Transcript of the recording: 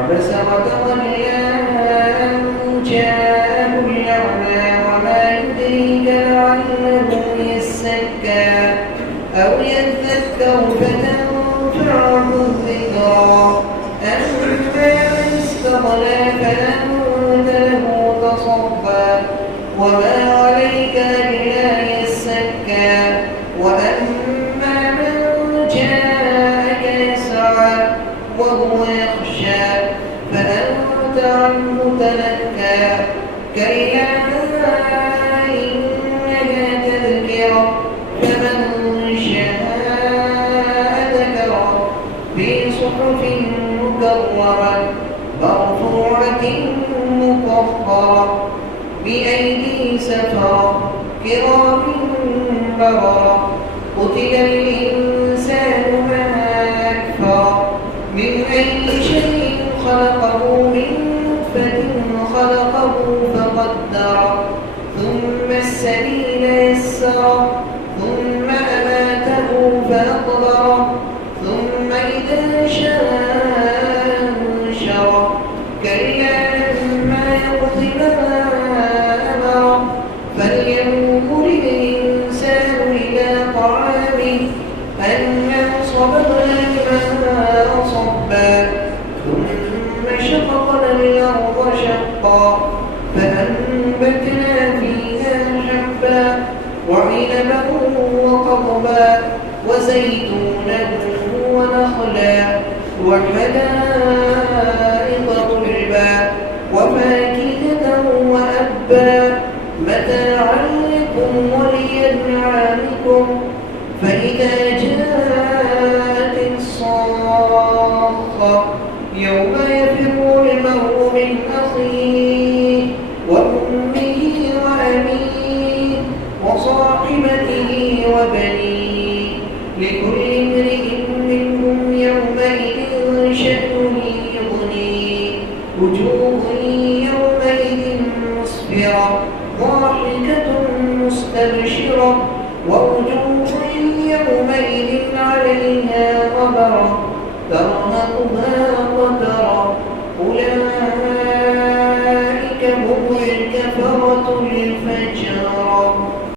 عبس وتولى أن جاءه الأعمى وما يدريك لعله يزكى أو يذكر فتنفعه الذكرى أما من استغنى فأنت له تصدى وما عليك ألا يزكى وأما من جاءك يسعى وهو يخشى فأنت عنه تلكى كلا إنها تذكرة فمن شاء ذكره في صحف مكرمة مرفوعة مطهرة بأيدي سفرة كرام بررة قتل الإنسان ما أكفر من أي شيء خلقه من نطفة خلقه فقدر ثم السبيل يسر ثم أماته فأقبر ثم إذا شاء أنشر كلا لما يقض ما أمر فلينظر الإنسان إلى طعامه أنا صببنا الماء صبا ثم شققنا الأرض شقا فأنبتنا فيها حبا وعنبا وقضبا وزيتونا ونخلا وحدائق غلبا وفاكهة وأبا متاعا لكم ولأنعامكم فإذا جاءت الصاخة يوم يفر المرء من أخيه وأمه وأبيه وصاحبته وبنيه لكل امرئ منهم يومئذ شأن يغنيه وجوه يومئذ مسفرة ضاحكة مستبشرة ووجوه يومئذ عليها غبرة